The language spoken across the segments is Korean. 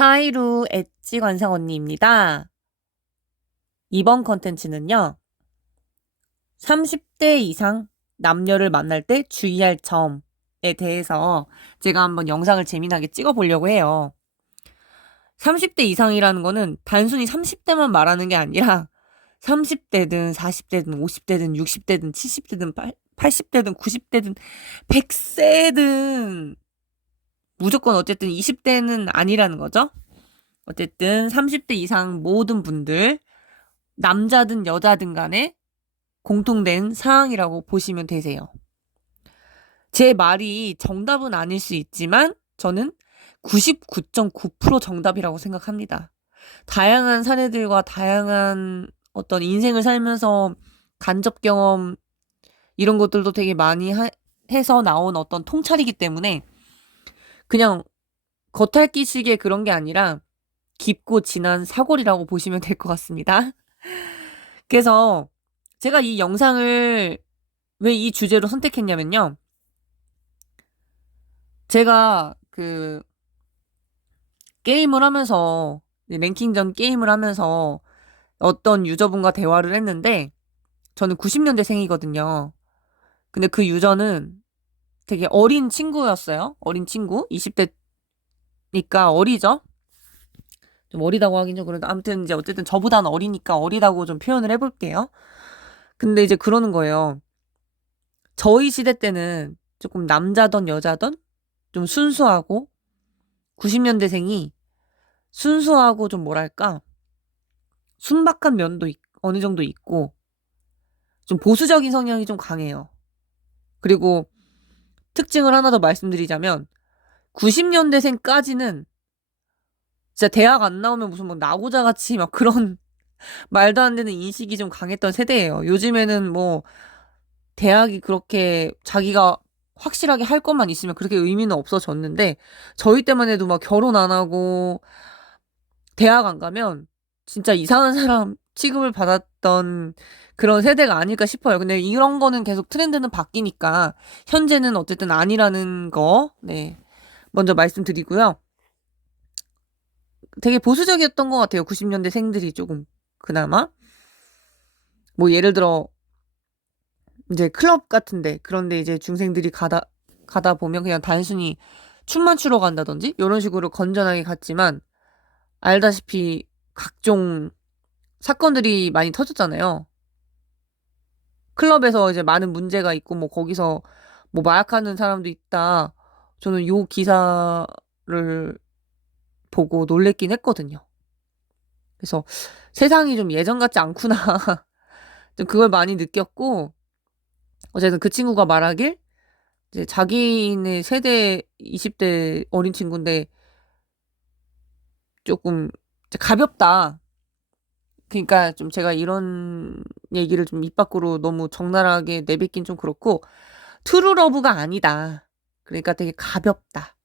하이루 엣지 관상 언니입니다. 이번 컨텐츠는요, 30대 이상 남녀를 만날 때 주의할 점에 대해서 제가 한번 영상을 재미나게 찍어보려고 해요. 30대 이상이라는 거는 단순히 30대만 말하는 게 아니라 30대든 40대든 50대든 60대든 70대든 80대든 90대든 100세든 무조건 어쨌든 20대는 아니라는 거죠. 어쨌든 30대 이상 모든 분들, 남자든 여자든 간에 공통된 사항이라고 보시면 되세요. 제 말이 정답은 아닐 수 있지만 저는 99.9% 정답이라고 생각합니다. 다양한 사례들과 다양한 어떤 인생을 살면서 간접 경험 이런 것들도 되게 많이 해서 나온 어떤 통찰이기 때문에 그냥 겉핥기식의 그런 게 아니라 깊고 진한 사골이라고 보시면 될 것 같습니다. 그래서 제가 이 영상을 왜 이 주제로 선택했냐면요. 제가 게임을 하면서, 랭킹전 게임을 하면서 어떤 유저분과 대화를 했는데, 저는 90년대생이거든요. 근데 그 유저는 되게 어린 친구였어요. 어린 친구. 20대니까 어리죠? 좀 어리다고 하긴 좀 그래도 아무튼 이제 어쨌든 저보다는 어리니까 어리다고 좀 표현을 해볼게요. 근데 이제 그러는 거예요. 저희 시대 때는 조금 남자든 여자든 좀 순수하고 90년대생이 순수하고 좀 뭐랄까 순박한 면도 어느 정도 있고 좀 보수적인 성향이 좀 강해요. 그리고 특징을 하나 더 말씀드리자면 90년대생까지는 진짜 대학 안 나오면 무슨 뭐 나고자 같이 막 그런 말도 안 되는 인식이 좀 강했던 세대예요. 요즘에는 뭐 대학이 그렇게 자기가 확실하게 할 것만 있으면 그렇게 의미는 없어졌는데 저희 때만 해도 막 결혼 안 하고 대학 안 가면 진짜 이상한 사람 취급을 받았던 그런 세대가 아닐까 싶어요. 근데 이런 거는 계속 트렌드는 바뀌니까 현재는 어쨌든 아니라는 거, 네. 먼저 말씀드리고요. 되게 보수적이었던 것 같아요. 90년대 생들이 조금 그나마. 뭐 예를 들어 이제 클럽 같은데 그런데 이제 중생들이 가다 보면 그냥 단순히 춤만 추러 간다든지 이런 식으로 건전하게 갔지만 알다시피 각종 사건들이 많이 터졌잖아요. 클럽에서 이제 많은 문제가 있고 뭐 거기서 뭐 마약하는 사람도 있다. 저는 요 기사를 보고 놀랬긴 했거든요. 그래서 세상이 좀 예전 같지 않구나. 좀 그걸 많이 느꼈고 어쨌든 그 친구가 말하길 이제 자기네 세대 20대 어린 친구인데 조금 가볍다. 그러니까 좀 제가 이런 얘기를 좀 입 밖으로 너무 적나라하게 내뱉긴 좀 그렇고 트루러브가 아니다. 그러니까 되게 가볍다.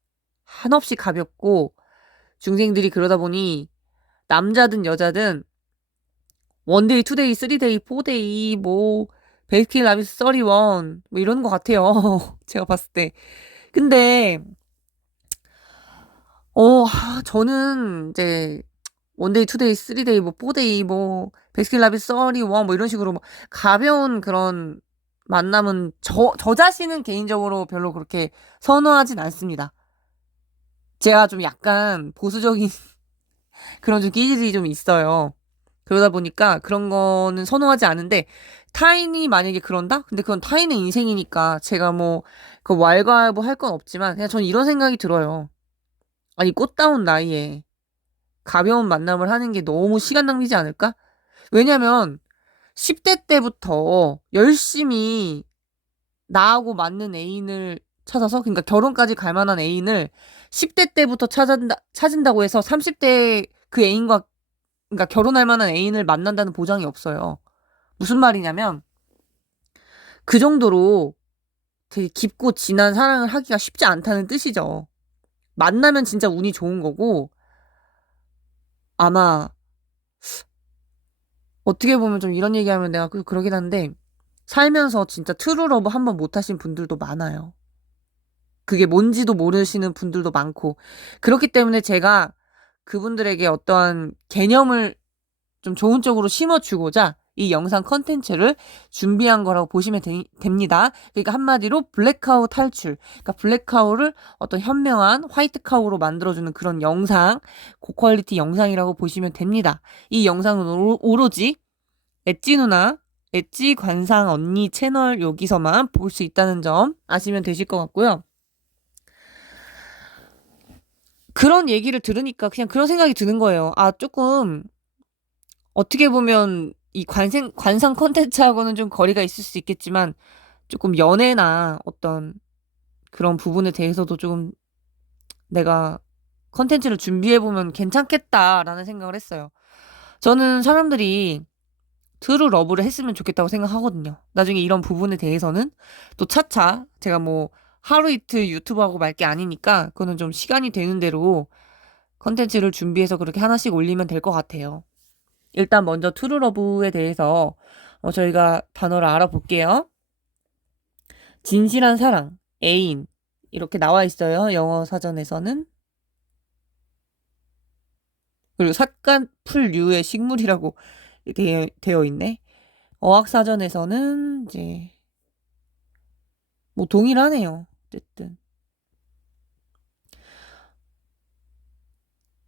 한없이 가볍고 중생들이 그러다 보니 남자든 여자든 원데이, 투데이, 쓰리데이, 포데이 뭐 베이스킨 라빈스 31, 뭐 이런 것 같아요. 제가 봤을 때. 근데 저는 이제 원데이, 투데이, 쓰리데이, 뭐 포데이, 뭐 베이스킨 라빈스 31, 뭐 이런 식으로 뭐 가벼운 그런 만남은 저 자신은 개인적으로 별로 그렇게 선호하진 않습니다. 제가 좀 약간 보수적인 그런 좀 기질이 좀 있어요. 그러다 보니까 그런 거는 선호하지 않은데 타인이 만약에 그런다? 근데 그건 타인의 인생이니까 제가 뭐 그 왈가왈부 할 건 없지만 그냥 저는 이런 생각이 들어요. 아니 꽃다운 나이에 가벼운 만남을 하는 게 너무 시간 낭비지 않을까? 왜냐면 10대 때부터 열심히 나하고 맞는 애인을 찾아서 그러니까 결혼까지 갈 만한 애인을 10대 때부터 찾은다고 해서 30대 그 애인과 그러니까 결혼할 만한 애인을 만난다는 보장이 없어요. 무슨 말이냐면 그 정도로 되게 깊고 진한 사랑을 하기가 쉽지 않다는 뜻이죠. 만나면 진짜 운이 좋은 거고 아마 어떻게 보면 좀 이런 얘기하면 내가 그러긴 한데 살면서 진짜 트루 러브 한 번 못 하신 분들도 많아요. 그게 뭔지도 모르시는 분들도 많고 그렇기 때문에 제가 그분들에게 어떠한 개념을 좀 좋은 쪽으로 심어주고자 이 영상 컨텐츠를 준비한 거라고 보시면 됩니다. 그러니까 한마디로 블랙카우 탈출. 그러니까 블랙카우를 어떤 현명한 화이트카우로 만들어주는 그런 영상, 고퀄리티 영상이라고 보시면 됩니다. 이 영상은 오로지 엣지 누나, 엣지 관상 언니 채널 여기서만 볼 수 있다는 점 아시면 되실 것 같고요. 그런 얘기를 들으니까 그냥 그런 생각이 드는 거예요. 아, 조금 어떻게 보면 이 관상 컨텐츠하고는 좀 거리가 있을 수 있겠지만 조금 연애나 어떤 그런 부분에 대해서도 조금 내가 컨텐츠를 준비해보면 괜찮겠다라는 생각을 했어요. 저는 사람들이 트루 러브를 했으면 좋겠다고 생각하거든요. 나중에 이런 부분에 대해서는 또 차차 제가 뭐 하루 이틀 유튜브하고 말 게 아니니까 그거는 좀 시간이 되는 대로 컨텐츠를 준비해서 그렇게 하나씩 올리면 될 것 같아요. 일단 먼저 트루 러브에 대해서 저희가 단어를 알아볼게요. 진실한 사랑, 애인 이렇게 나와 있어요. 영어 사전에서는. 그리고 삿간풀류의 식물이라고 되어 있네. 어학사전에서는 이제 뭐 동일하네요.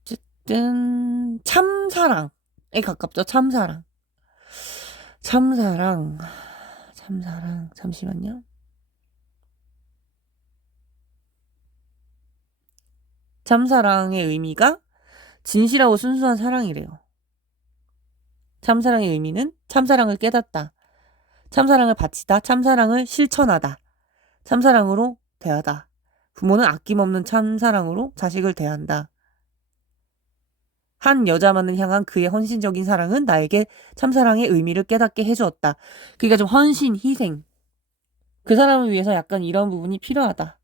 어쨌든 참사랑에 가깝죠. 참사랑. 참사랑. 잠시만요. 참사랑의 의미가 진실하고 순수한 사랑이래요. 참사랑의 의미는 참사랑을 깨닫다. 참사랑을 바치다. 참사랑을 실천하다. 참사랑으로 대하다. 부모는 아낌없는 참사랑으로 자식을 대한다. 한 여자만을 향한 그의 헌신적인 사랑은 나에게 참사랑의 의미를 깨닫게 해주었다. 그러니까 좀 헌신, 희생. 그 사람을 위해서 약간 이런 부분이 필요하다.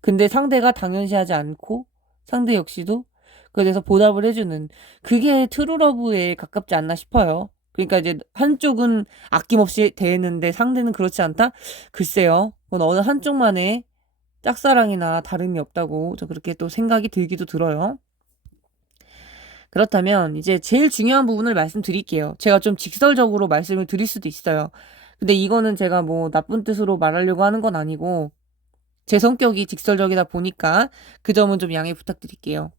근데 상대가 당연시하지 않고 상대 역시도 그에 대해서 보답을 해주는 그게 트루러브에 가깝지 않나 싶어요. 그러니까 이제 한쪽은 아낌없이 대했는데 상대는 그렇지 않다? 글쎄요. 그건 어느 한쪽만의 짝사랑이나 다름이 없다고 저 그렇게 또 생각이 들기도 들어요. 그렇다면 이제 제일 중요한 부분을 말씀드릴게요. 제가 좀 직설적으로 말씀을 드릴 수도 있어요. 근데 이거는 제가 뭐 나쁜 뜻으로 말하려고 하는 건 아니고 제 성격이 직설적이다 보니까 그 점은 좀 양해 부탁드릴게요.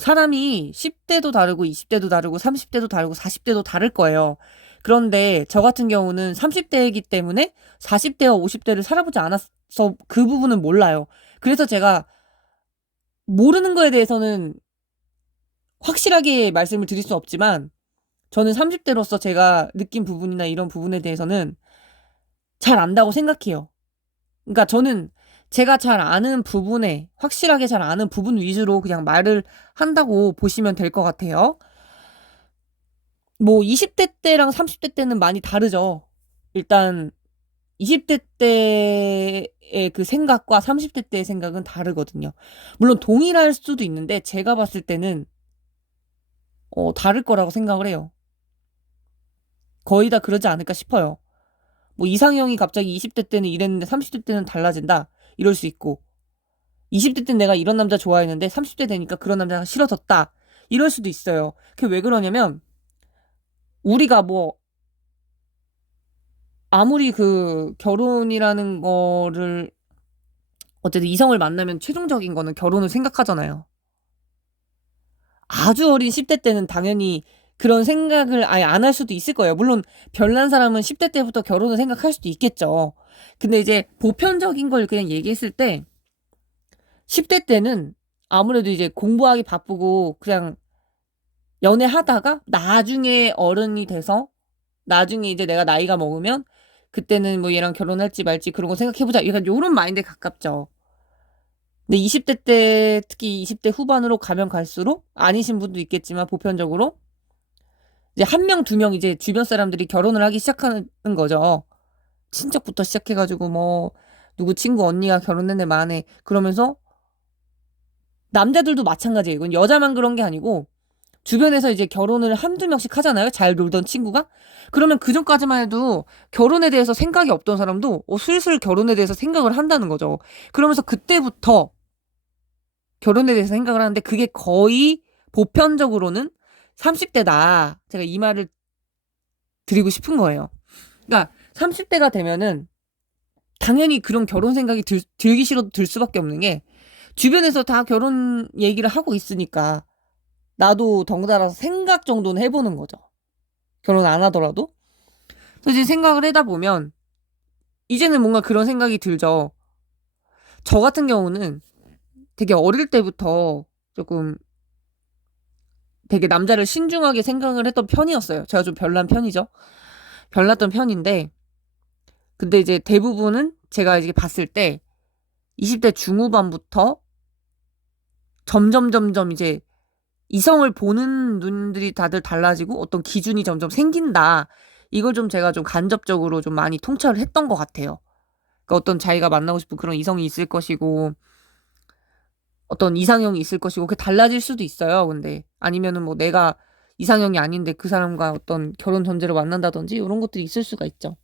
사람이 10대도 다르고 20대도 다르고 30대도 다르고 40대도 다를 거예요. 그런데 저 같은 경우는 30대이기 때문에 40대와 50대를 살아보지 않아서 그 부분은 몰라요. 그래서 제가 모르는 거에 대해서는 확실하게 말씀을 드릴 수 없지만 저는 30대로서 제가 느낀 부분이나 이런 부분에 대해서는 잘 안다고 생각해요. 그러니까 저는 제가 잘 아는 부분에 확실하게 잘 아는 부분 위주로 그냥 말을 한다고 보시면 될 것 같아요. 뭐 20대 때랑 30대 때는 많이 다르죠. 일단 20대 때의 그 생각과 30대 때의 생각은 다르거든요. 물론 동일할 수도 있는데 제가 봤을 때는 다를 거라고 생각을 해요. 거의 다 그러지 않을까 싶어요. 뭐 이상형이 갑자기 20대 때는 이랬는데 30대 때는 달라진다. 이럴 수 있고 20대 때 내가 이런 남자 좋아했는데 30대 되니까 그런 남자가 싫어졌다. 이럴 수도 있어요. 그게 왜 그러냐면 우리가 뭐 아무리 그 결혼이라는 거를 어쨌든 이성을 만나면 최종적인 거는 결혼을 생각하잖아요. 아주 어린 10대 때는 당연히 그런 생각을 아예 안 할 수도 있을 거예요. 물론 별난 사람은 10대 때부터 결혼을 생각할 수도 있겠죠. 근데 이제 보편적인 걸 그냥 얘기했을 때 10대 때는 아무래도 이제 공부하기 바쁘고 그냥 연애하다가 나중에 어른이 돼서 나중에 이제 내가 나이가 먹으면 그때는 뭐 얘랑 결혼할지 말지 그런 거 생각해보자. 약간 요런 마인드에 가깝죠. 근데 20대 때 특히 20대 후반으로 가면 갈수록 아니신 분도 있겠지만 보편적으로 이제 한 명, 두 명 이제 주변 사람들이 결혼을 하기 시작하는 거죠. 친척부터 시작해가지고 뭐 누구 친구 언니가 결혼했네 마네 그러면서 남자들도 마찬가지예요. 이건 여자만 그런 게 아니고 주변에서 이제 결혼을 한두 명씩 하잖아요. 잘 놀던 친구가. 그러면 그 전까지만 해도 결혼에 대해서 생각이 없던 사람도 슬슬 결혼에 대해서 생각을 한다는 거죠. 그러면서 그때부터 결혼에 대해서 생각을 하는데 그게 거의 보편적으로는 30대다. 제가 이 말을 드리고 싶은 거예요. 그러니까 30대가 되면은 당연히 그런 결혼 생각이 들기 싫어도 들 수밖에 없는 게 주변에서 다 결혼 얘기를 하고 있으니까 나도 덩달아서 생각 정도는 해보는 거죠. 결혼 안 하더라도. 그래서 이제 생각을 하다 보면 이제는 뭔가 그런 생각이 들죠. 저 같은 경우는 되게 어릴 때부터 조금 되게 남자를 신중하게 생각을 했던 편이었어요. 제가 좀 별난 편이죠. 별났던 편인데, 근데 이제 대부분은 제가 이제 봤을 때 20대 중후반부터 점점 이제 이성을 보는 눈들이 다들 달라지고 어떤 기준이 점점 생긴다. 이걸 좀 제가 좀 간접적으로 좀 많이 통찰을 했던 것 같아요. 그러니까 어떤 자기가 만나고 싶은 그런 이성이 있을 것이고, 어떤 이상형이 있을 것이고, 그게 달라질 수도 있어요. 근데 아니면은 뭐 내가 이상형이 아닌데 그 사람과 어떤 결혼 전제로 만난다든지 이런 것들이 있을 수가 있죠.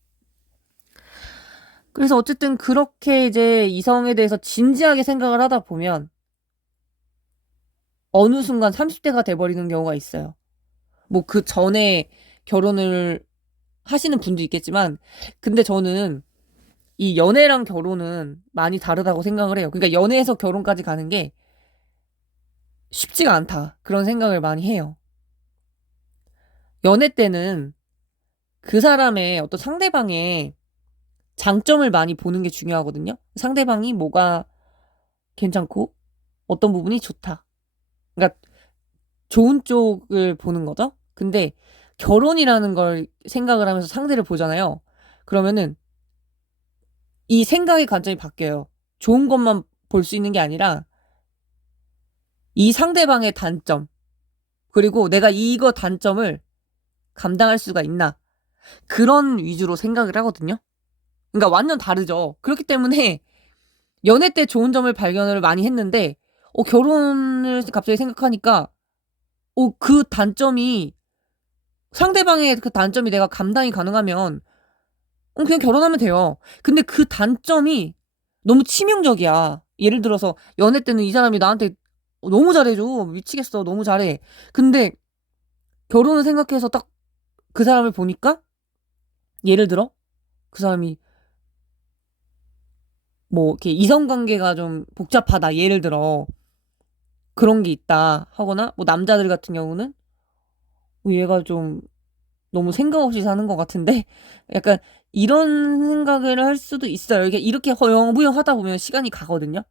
그래서 어쨌든 그렇게 이제 이성에 대해서 진지하게 생각을 하다 보면 어느 순간 30대가 돼버리는 경우가 있어요. 뭐 그 전에 결혼을 하시는 분도 있겠지만, 근데 저는 이 연애랑 결혼은 많이 다르다고 생각을 해요. 그러니까 연애에서 결혼까지 가는 게 쉽지가 않다. 그런 생각을 많이 해요. 연애 때는 그 사람의 어떤 상대방의 장점을 많이 보는 게 중요하거든요. 상대방이 뭐가 괜찮고 어떤 부분이 좋다. 그러니까 좋은 쪽을 보는 거죠. 근데 결혼이라는 걸 생각을 하면서 상대를 보잖아요. 그러면은 이 생각의 관점이 바뀌어요. 좋은 것만 볼 수 있는 게 아니라 이 상대방의 단점, 그리고 내가 이거 단점을 감당할 수가 있나. 그런 위주로 생각을 하거든요. 그러니까 완전 다르죠. 그렇기 때문에 연애 때 좋은 점을 발견을 많이 했는데, 결혼을 갑자기 생각하니까, 그 단점이, 상대방의 그 단점이 내가 감당이 가능하면, 그냥 결혼하면 돼요. 근데 그 단점이 너무 치명적이야. 예를 들어서, 연애 때는 이 사람이 나한테 너무 잘해줘. 미치겠어. 너무 잘해. 근데, 결혼을 생각해서 딱 그 사람을 보니까, 예를 들어, 그 사람이 뭐, 이렇게 이성관계가 좀 복잡하다. 예를 들어, 그런 게 있다. 하거나, 뭐, 남자들 같은 경우는, 얘가 좀 너무 생각 없이 사는 것 같은데? 약간, 이런 생각을 할 수도 있어요. 이게 이렇게 허영부영 하다 보면 시간이 가거든요?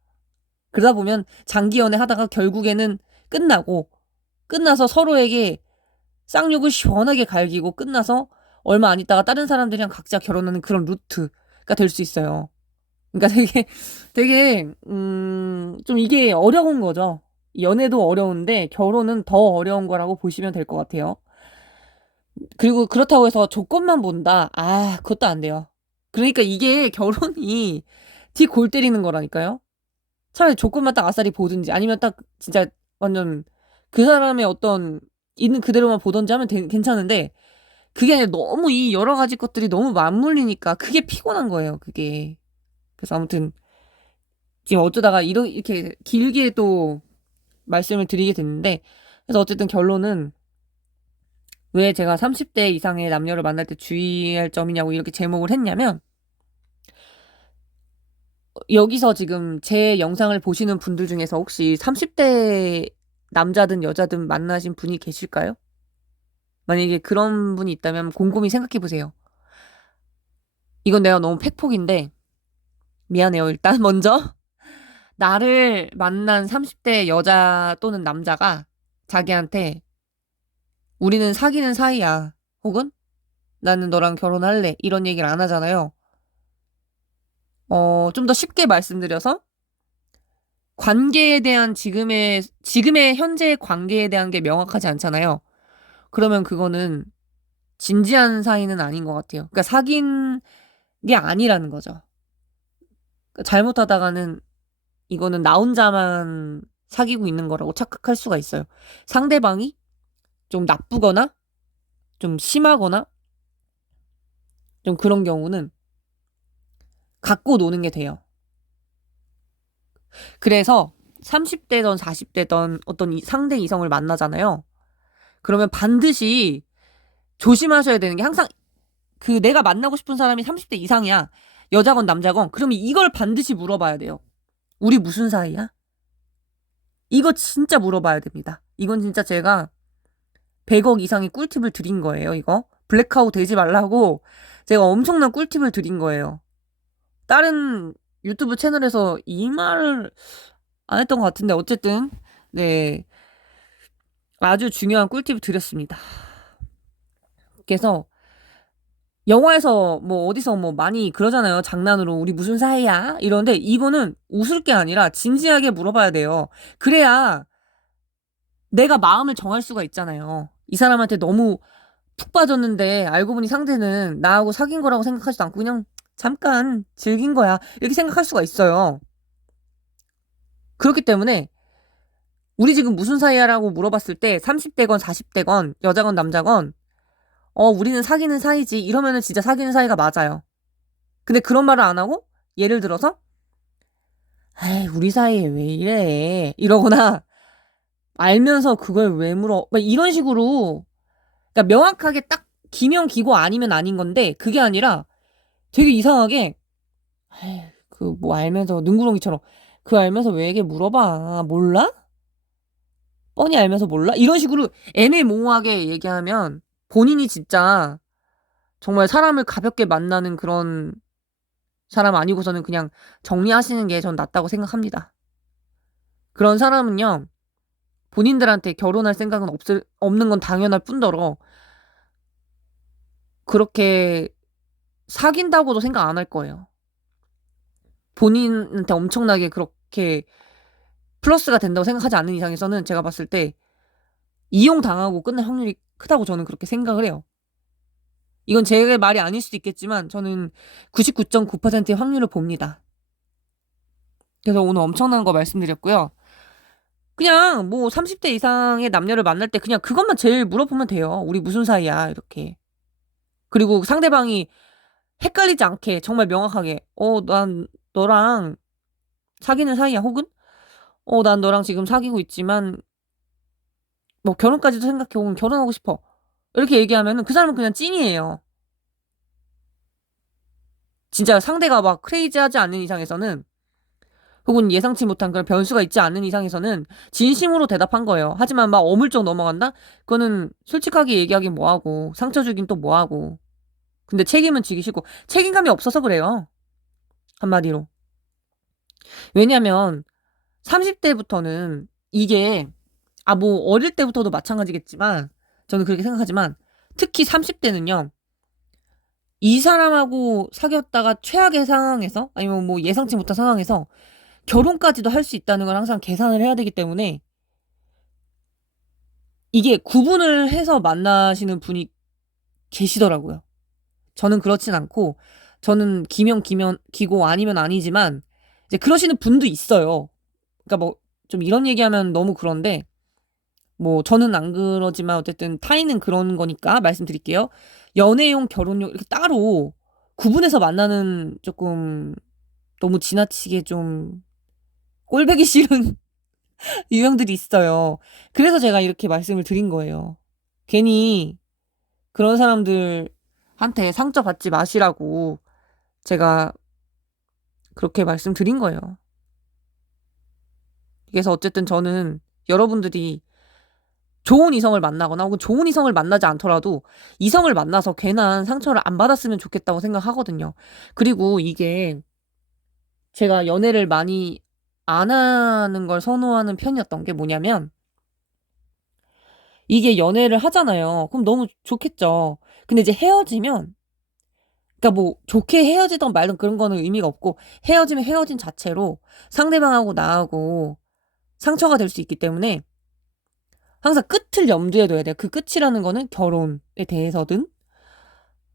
그러다 보면 장기 연애 하다가 결국에는 끝나고, 끝나서 서로에게 쌍욕을 시원하게 갈기고 끝나서 얼마 안 있다가 다른 사람들이랑 각자 결혼하는 그런 루트가 될 수 있어요. 그러니까 되게, 좀 이게 어려운 거죠. 연애도 어려운데 결혼은 더 어려운 거라고 보시면 될 것 같아요. 그리고 그렇다고 해서 조건만 본다? 그것도 안 돼요. 그러니까 이게 결혼이 뒤 골 때리는 거라니까요. 차라리 조건만 딱 아싸리 보든지 아니면 딱 진짜 완전 그 사람의 어떤 있는 그대로만 보든지 하면 괜찮은데 그게 아니라 너무 이 여러 가지 것들이 너무 맞물리니까 그게 피곤한 거예요, 그게. 그래서 아무튼 지금 어쩌다가 이렇게 길게 또 말씀을 드리게 됐는데, 그래서 어쨌든 결론은 왜 제가 30대 이상의 남녀를 만날 때 주의할 점이냐고 이렇게 제목을 했냐면, 여기서 지금 제 영상을 보시는 분들 중에서 혹시 30대 남자든 여자든 만나신 분이 계실까요? 만약에 그런 분이 있다면 곰곰이 생각해 보세요. 이건 내가 너무 팩폭인데, 미안해요. 일단 먼저. 나를 만난 30대 여자 또는 남자가 자기한테 우리는 사귀는 사이야. 혹은 나는 너랑 결혼할래. 이런 얘기를 안 하잖아요. 좀 더 쉽게 말씀드려서 관계에 대한 지금의 현재의 관계에 대한 게 명확하지 않잖아요. 그러면 그거는 진지한 사이는 아닌 것 같아요. 그러니까 사귄 게 아니라는 거죠. 그러니까 잘못하다가는 이거는 나 혼자만 사귀고 있는 거라고 착각할 수가 있어요. 상대방이 좀 나쁘거나 좀 심하거나 좀 그런 경우는 갖고 노는 게 돼요. 그래서 30대든 40대든 어떤 상대 이성을 만나잖아요. 그러면 반드시 조심하셔야 되는 게 항상 그 내가 만나고 싶은 사람이 30대 이상이야. 여자건 남자건. 그러면 이걸 반드시 물어봐야 돼요. 우리 무슨 사이야? 이거 진짜 물어봐야 됩니다. 이건 진짜 제가 100억 이상의 꿀팁을 드린 거예요, 이거. 블랙아웃 되지 말라고 제가 엄청난 꿀팁을 드린 거예요. 다른 유튜브 채널에서 이 말을 안 했던 것 같은데, 어쨌든, 네. 아주 중요한 꿀팁을 드렸습니다. 그래서, 영화에서 뭐 어디서 뭐 많이 그러잖아요. 장난으로 우리 무슨 사이야? 이러는데 이거는 웃을 게 아니라 진지하게 물어봐야 돼요. 그래야 내가 마음을 정할 수가 있잖아요. 이 사람한테 너무 푹 빠졌는데 알고 보니 상대는 나하고 사귄 거라고 생각하지도 않고 그냥 잠깐 즐긴 거야. 이렇게 생각할 수가 있어요. 그렇기 때문에 우리 지금 무슨 사이야라고 물어봤을 때 30대건 40대건 여자건 남자건 우리는 사귀는 사이지 이러면은 진짜 사귀는 사이가 맞아요. 근데 그런 말을 안 하고 예를 들어서 에이 우리 사이에 왜 이래 이러거나 알면서 그걸 왜 물어 막 이런 식으로 그러니까 명확하게 딱 기면 기고 아니면 아닌 건데 그게 아니라 되게 이상하게 그 뭐 알면서 능구렁이처럼 그 알면서 왜 이게 물어봐 몰라? 뻔히 알면서 몰라? 이런 식으로 애매모호하게 얘기하면 본인이 진짜 정말 사람을 가볍게 만나는 그런 사람 아니고서는 그냥 정리하시는 게 전 낫다고 생각합니다. 그런 사람은요, 본인들한테 결혼할 생각은 없는 건 당연할 뿐더러, 그렇게 사귄다고도 생각 안 할 거예요. 본인한테 엄청나게 그렇게 플러스가 된다고 생각하지 않는 이상에서는 제가 봤을 때 이용당하고 끝날 확률이 크다고 저는 그렇게 생각을 해요. 이건 제 말이 아닐 수도 있겠지만 저는 99.9%의 확률을 봅니다. 그래서 오늘 엄청난 거 말씀드렸고요. 그냥 뭐 30대 이상의 남녀를 만날 때 그냥 그것만 제일 물어보면 돼요. 우리 무슨 사이야 이렇게. 그리고 상대방이 헷갈리지 않게 정말 명확하게 난 너랑 사귀는 사이야 혹은 난 너랑 지금 사귀고 있지만 뭐 결혼까지도 생각해 혹은 결혼하고 싶어. 이렇게 얘기하면은 그 사람은 그냥 찐이에요. 진짜 상대가 막 크레이지하지 않는 이상에서는 혹은 예상치 못한 그런 변수가 있지 않는 이상에서는 진심으로 대답한 거예요. 하지만 막 어물쩍 넘어간다? 그거는 솔직하게 얘기하긴 뭐하고 상처 주긴 또 뭐하고 근데 책임은 지기 싫고 책임감이 없어서 그래요. 한마디로. 왜냐면 30대부터는 이게 뭐 어릴 때부터도 마찬가지겠지만 저는 그렇게 생각하지만 특히 30대는요. 이 사람하고 사귀었다가 최악의 상황에서 아니면 뭐 예상치 못한 상황에서 결혼까지도 할 수 있다는 걸 항상 계산을 해야 되기 때문에 이게 구분을 해서 만나시는 분이 계시더라고요. 저는 그렇진 않고 저는 기면 기고 아니면 아니지만 이제 그러시는 분도 있어요. 그러니까 뭐 좀 이런 얘기하면 너무 그런데 뭐 저는 안 그러지만 어쨌든 타인은 그런 거니까 말씀드릴게요. 연애용, 결혼용 이렇게 따로 구분해서 만나는 조금 너무 지나치게 좀 꼴보기 싫은 유형들이 있어요. 그래서 제가 이렇게 말씀을 드린 거예요. 괜히 그런 사람들한테 상처받지 마시라고 제가 그렇게 말씀드린 거예요. 그래서 어쨌든 저는 여러분들이 좋은 이성을 만나거나 혹은 좋은 이성을 만나지 않더라도 이성을 만나서 괜한 상처를 안 받았으면 좋겠다고 생각하거든요. 그리고 이게 제가 연애를 많이 안 하는 걸 선호하는 편이었던 게 뭐냐면 이게 연애를 하잖아요. 그럼 너무 좋겠죠. 근데 이제 헤어지면 그러니까 뭐 좋게 헤어지던 말든 그런 거는 의미가 없고 헤어지면 헤어진 자체로 상대방하고 나하고 상처가 될 수 있기 때문에 항상 끝을 염두에 둬야 돼요. 그 끝이라는 거는 결혼에 대해서든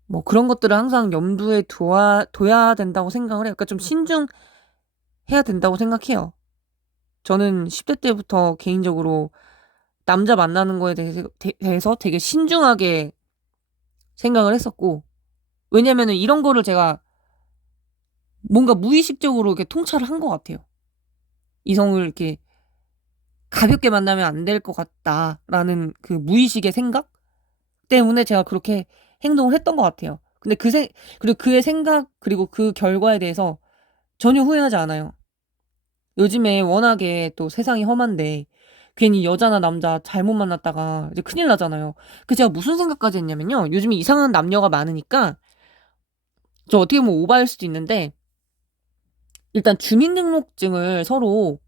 뭐 그런 것들을 항상 염두에 둬야 된다고 생각을 해요. 그러니까 좀 신중해야 된다고 생각해요. 저는 10대 때부터 개인적으로 남자 만나는 거에 대해서 되게 신중하게 생각을 했었고 왜냐면은 이런 거를 제가 뭔가 무의식적으로 이렇게 통찰을 한 것 같아요. 이성을 이렇게 가볍게 만나면 안 될 것 같다라는 그 무의식의 생각 때문에 제가 그렇게 행동을 했던 것 같아요. 근데 그리고 그의 생각, 그리고 그 결과에 대해서 전혀 후회하지 않아요. 요즘에 워낙에 또 세상이 험한데, 괜히 여자나 남자 잘못 만났다가 이제 큰일 나잖아요. 그 제가 무슨 생각까지 했냐면요. 요즘에 이상한 남녀가 많으니까, 저 어떻게 보면 오바일 수도 있는데, 일단 주민등록증을 서로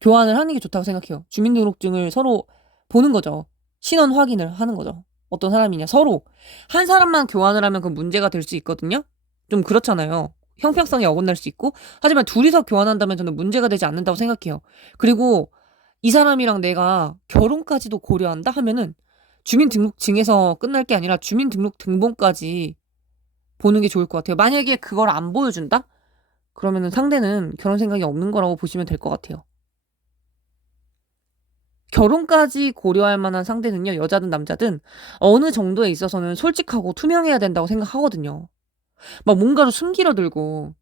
교환을 하는 게 좋다고 생각해요. 주민등록증을 서로 보는 거죠. 신원 확인을 하는 거죠. 어떤 사람이냐, 서로. 한 사람만 교환을 하면 그건 문제가 될 수 있거든요? 좀 그렇잖아요. 형평성이 어긋날 수 있고. 하지만 둘이서 교환한다면 저는 문제가 되지 않는다고 생각해요. 그리고 이 사람이랑 내가 결혼까지도 고려한다 하면은 주민등록증에서 끝날 게 아니라 주민등록 등본까지 보는 게 좋을 것 같아요. 만약에 그걸 안 보여준다? 그러면은 상대는 결혼 생각이 없는 거라고 보시면 될 것 같아요. 결혼까지 고려할 만한 상대는요, 여자든 남자든 어느 정도에 있어서는 솔직하고 투명해야 된다고 생각하거든요. 막 뭔가를 숨기려 들고,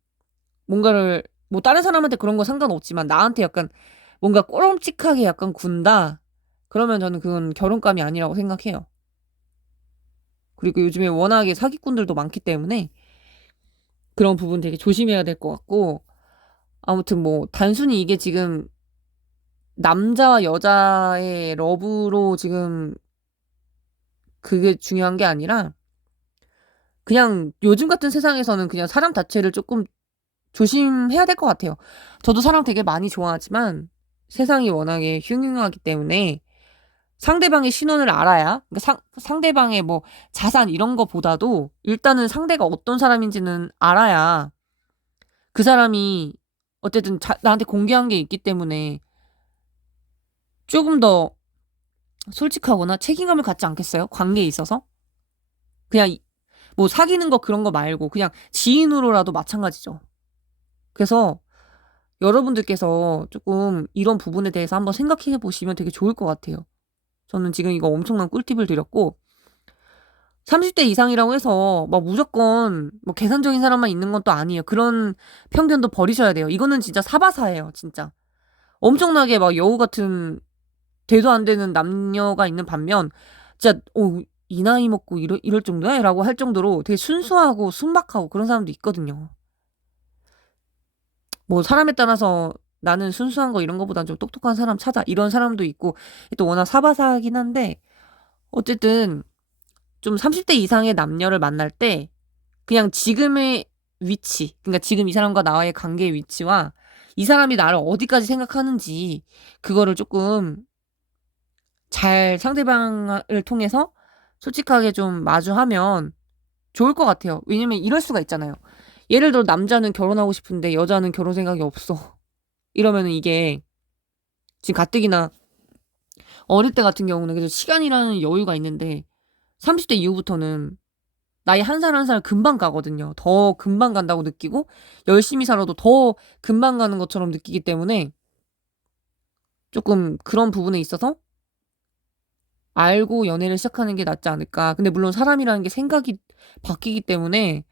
뭔가를, 뭐 다른 사람한테 그런 거 상관없지만 나한테 약간 뭔가 꼬름직하게 약간 군다? 그러면 저는 그건 결혼감이 아니라고 생각해요. 그리고 요즘에 워낙에 사기꾼들도 많기 때문에 그런 부분 되게 조심해야 될 것 같고, 아무튼 뭐 단순히 이게 지금 남자와 여자의 러브로 지금 그게 중요한 게 아니라 그냥 요즘 같은 세상에서는 그냥 사람 자체를 조금 조심해야 될 것 같아요. 저도 사람 되게 많이 좋아하지만 세상이 워낙에 흉흉하기 때문에 상대방의 신원을 알아야, 그러니까 상대방의 뭐 자산 이런 거보다도 일단은 상대가 어떤 사람인지는 알아야 그 사람이 어쨌든 나한테 공개한 게 있기 때문에 조금 더 솔직하거나 책임감을 갖지 않겠어요? 관계에 있어서? 그냥 뭐 사귀는 거 그런 거 말고 그냥 지인으로라도 마찬가지죠. 그래서 여러분들께서 조금 이런 부분에 대해서 한번 생각해 보시면 되게 좋을 것 같아요. 저는 지금 이거 엄청난 꿀팁을 드렸고, 30대 이상이라고 해서 막 무조건 뭐 계산적인 사람만 있는 건 또 아니에요. 그런 편견도 버리셔야 돼요. 이거는 진짜 사바사예요, 진짜. 엄청나게 막 여우 같은 대도 안 되는 남녀가 있는 반면, 진짜, 이 나이 먹고 이럴 정도야? 라고 할 정도로 되게 순수하고 순박하고 그런 사람도 있거든요. 뭐 사람에 따라서 나는 순수한 거 이런 거보단 좀 똑똑한 사람 찾아 이런 사람도 있고 또 워낙 사바사하긴 한데 어쨌든 좀 30대 이상의 남녀를 만날 때 그냥 지금의 위치, 그러니까 지금 이 사람과 나와의 관계의 위치와 이 사람이 나를 어디까지 생각하는지 그거를 조금 잘 상대방을 통해서 솔직하게 좀 마주하면 좋을 것 같아요. 왜냐면 이럴 수가 있잖아요. 예를 들어 남자는 결혼하고 싶은데 여자는 결혼 생각이 없어. 이러면은 이게 지금 가뜩이나 어릴 때 같은 경우는 그래서 시간이라는 여유가 있는데 30대 이후부터는 나이 한 살 한 살 금방 가거든요. 더 금방 간다고 느끼고 열심히 살아도 더 금방 가는 것처럼 느끼기 때문에 조금 그런 부분에 있어서 알고 연애를 시작하는 게 낫지 않을까. 근데 물론 사람이라는 게 생각이 바뀌기 때문에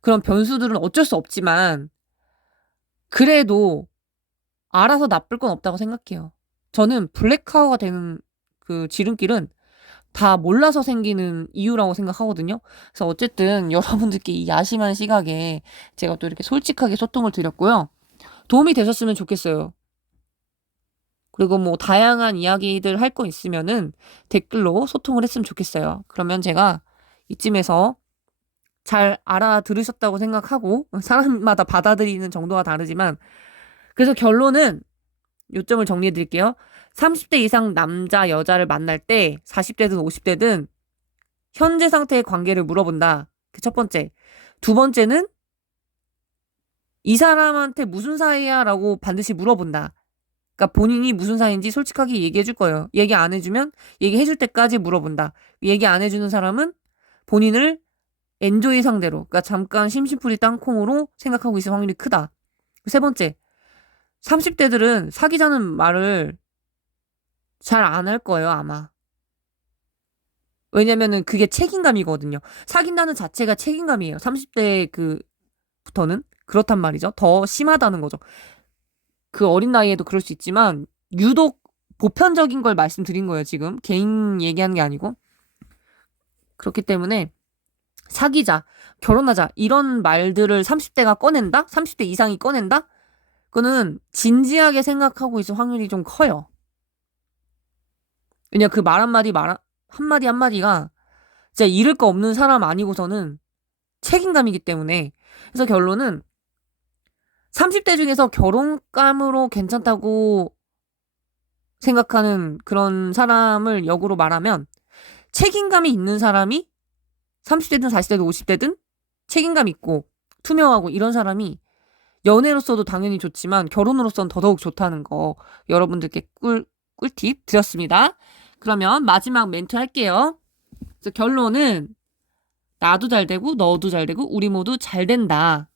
그런 변수들은 어쩔 수 없지만 그래도 알아서 나쁠 건 없다고 생각해요. 저는 블랙카우가 되는 그 지름길은 다 몰라서 생기는 이유라고 생각하거든요. 그래서 어쨌든 여러분들께 이 야심한 시각에 제가 또 이렇게 솔직하게 소통을 드렸고요. 도움이 되셨으면 좋겠어요. 그리고 뭐 다양한 이야기들 할 거 있으면은 댓글로 소통을 했으면 좋겠어요. 그러면 제가 이쯤에서 잘 알아들으셨다고 생각하고 사람마다 받아들이는 정도가 다르지만 그래서 결론은 요점을 정리해 드릴게요. 30대 이상 남자, 여자를 만날 때 40대든 50대든 현재 상태의 관계를 물어본다. 그 첫 번째. 두 번째는 이 사람한테 무슨 사이야? 라고 반드시 물어본다. 그러니까 본인이 무슨 사이인지 솔직하게 얘기해 줄 거예요. 얘기 안 해주면 얘기해 줄 때까지 물어본다. 얘기 안 해주는 사람은 본인을 엔조이 상대로, 그러니까 잠깐 심심풀이 땅콩으로 생각하고 있을 확률이 크다. 세 번째. 30대들은 사귀자는 말을 잘 안 할 거예요, 아마. 왜냐면은 그게 책임감이거든요. 사귄다는 자체가 책임감이에요. 30대 부터는. 그렇단 말이죠. 더 심하다는 거죠. 그 어린 나이에도 그럴 수 있지만 유독 보편적인 걸 말씀드린 거예요, 지금. 개인 얘기하는 게 아니고. 그렇기 때문에 사귀자, 결혼하자, 이런 말들을 30대가 꺼낸다? 30대 이상이 꺼낸다? 그거는 진지하게 생각하고 있을 확률이 좀 커요. 왜냐, 그 말 한마디 한마디가 진짜 잃을 거 없는 사람 아니고서는 책임감이기 때문에. 그래서 결론은 30대 중에서 결혼감으로 괜찮다고 생각하는 그런 사람을 역으로 말하면 책임감이 있는 사람이 30대든 40대든 50대든 책임감 있고 투명하고 이런 사람이 연애로서도 당연히 좋지만 결혼으로서는 더더욱 좋다는 거 여러분들께 꿀팁 드렸습니다. 그러면 마지막 멘트 할게요. 그래서 결론은 나도 잘 되고 너도 잘 되고 우리 모두 잘 된다.